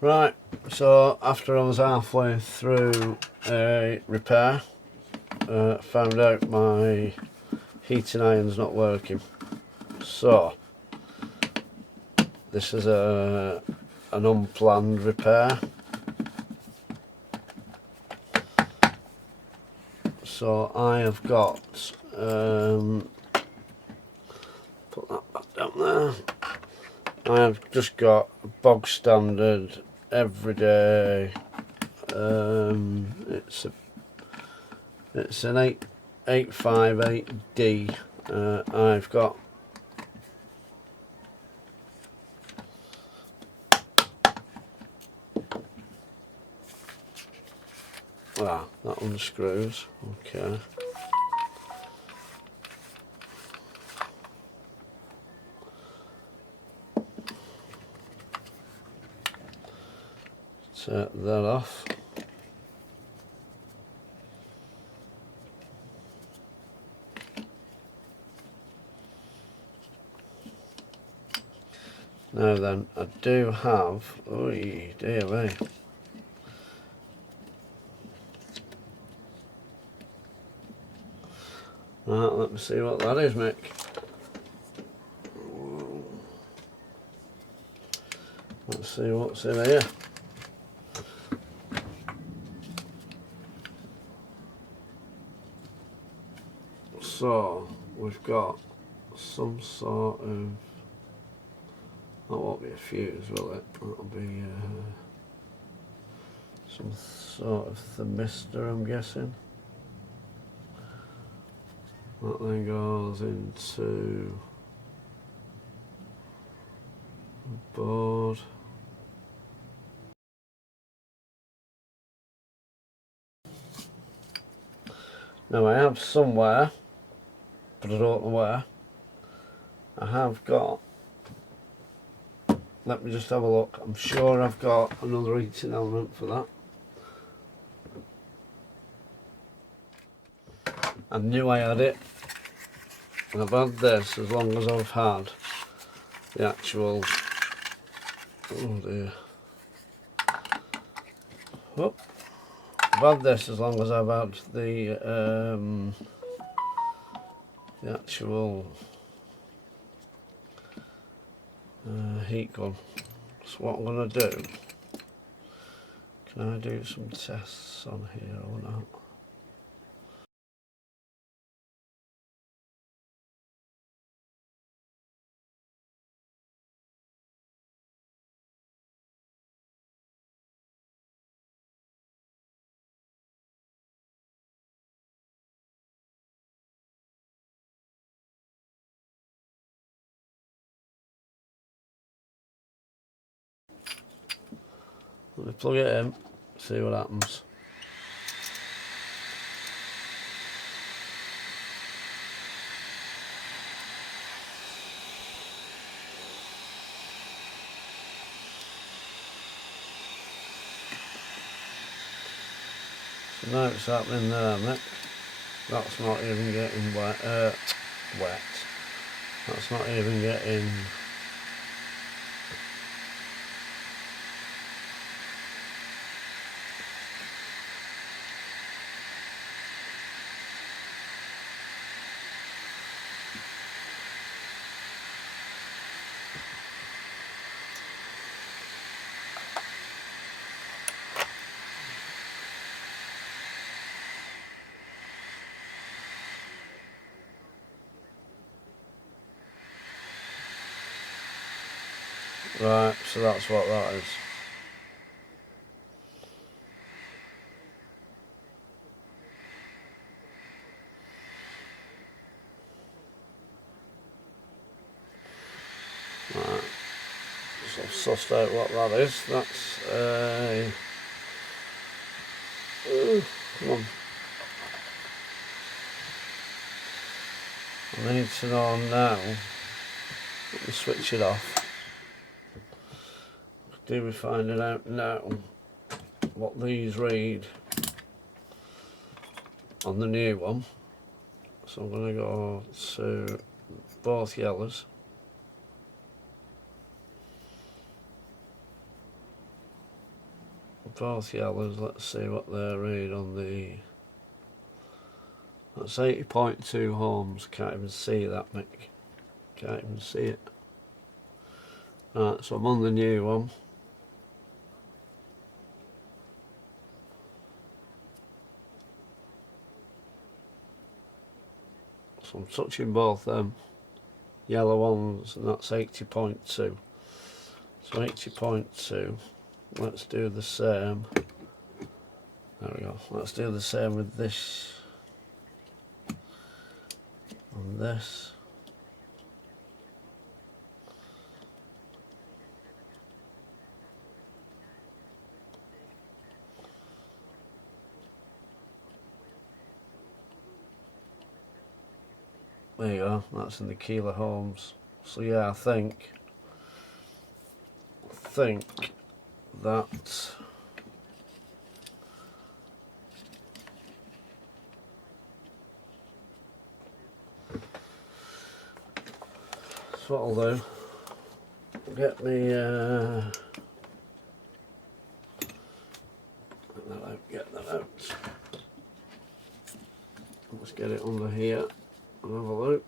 Right, so after I was halfway through a repair, found out my heating iron's not working. So this is an unplanned repair. So I have got put that back down there. I have just got a bog standard everyday. It's an 858D. I've got that unscrews. Okay. Take that off. Now then, I do have, oh dear me. Right, let me see what that is, Mick. Let's see what's in here. So, we've got some sort of, that won't be a fuse, will it? That'll be some sort of thermistor, I'm guessing. That then goes into the board. Now I have somewhere, but I don't know where, I have got, let me just have a look, I'm sure I've got another heating element for that. I knew I had it, and I've had this as long as I've had the actual, oh dear, whoop. I've had this as long as I've had the actual heat gun. So what I'm going to do, can I do some tests on here or not? Let me plug it in, see what happens. So now it's happening there, Mick. That's not even getting wet. That's not even getting. Right, so that's what that is. Right, so I've sussed out what that is. That's come on. I need to know now. Let me switch it off. Do we find it out now what these read on the new one? So I'm going to go to both yellows. both yellows. Let's see what they read on the... That's 80.2 ohms. Can't even see that, Mick. Can't even see it. Right, so I'm on the new one. So I'm touching both them yellow ones, and that's 80.2. So 80.2. Let's do the same. There we go. Let's do the same with this and this. There you go. That's in the kilo ohms. So yeah, I think that that's what I'll do. Get me get that out. Let's get it under here and have a look.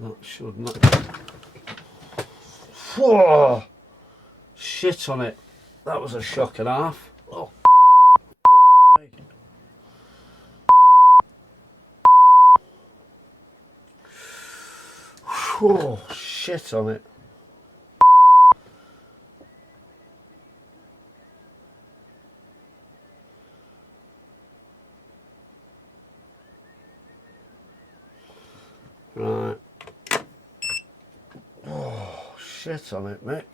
That should not. Whoa! Shit on it. That was a shock and a half. Oh, me. Whoa, shit on it. Right. Oh, shit on it, Mick.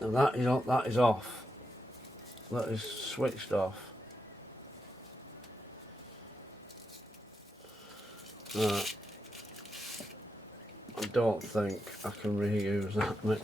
And that is on, that is off. That is switched off. Right. I don't think I can reuse that, Mick.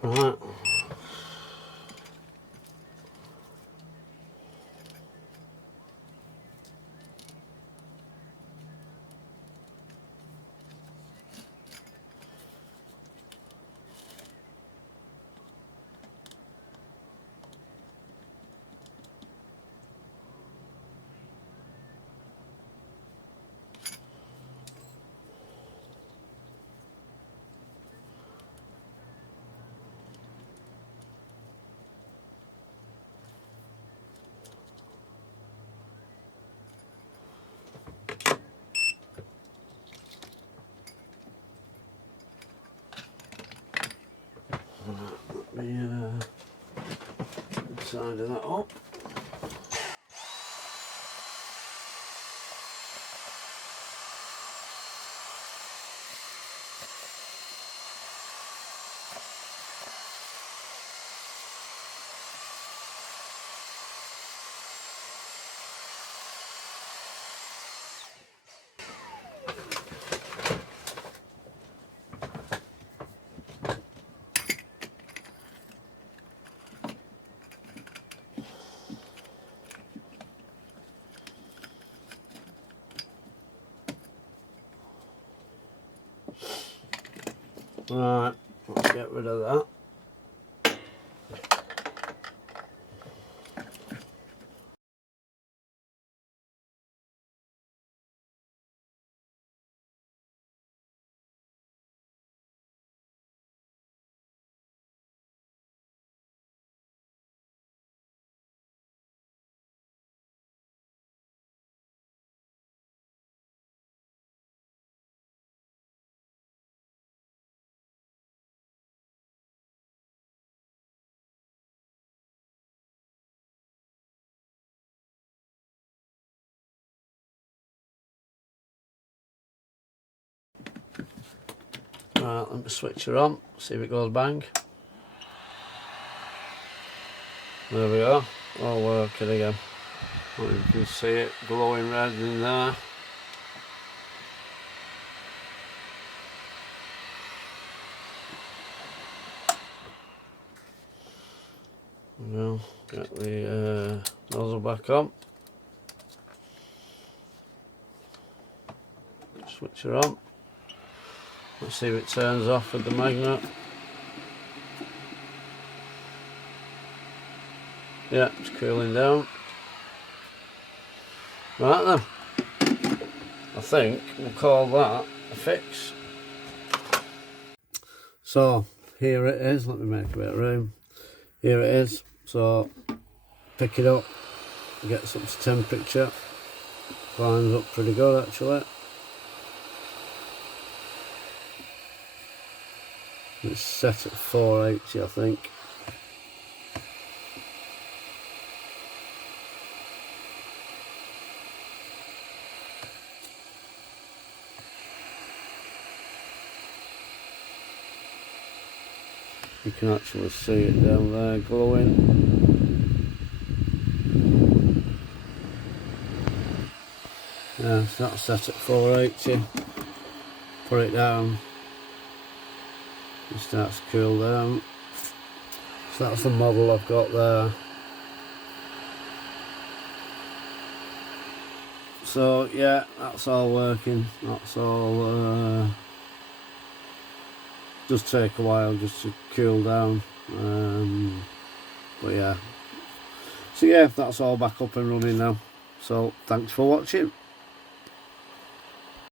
Right. Let me side of that up. Right, let's get rid of that. Right, let me switch her on, see if it goes bang. There we are, all working again. Well, you can see it glowing red in there. Now get the nozzle back on. Switch her on. Let's see if it turns off with the magnet. Yeah, it's cooling down. Right then, I think we'll call that a fix. So here it is, let me make a bit of room. Here it is, so pick it up, gets up to temperature, climbs up pretty good actually. It's set at 480 I think. You can actually see it down there glowing. Yeah, so that's set at 480. Put it down. It starts to cool down. So that's the model I've got there. So yeah, that's all working. That's all. Does take a while just to cool down. But yeah. So yeah, that's all back up and running now. So thanks for watching.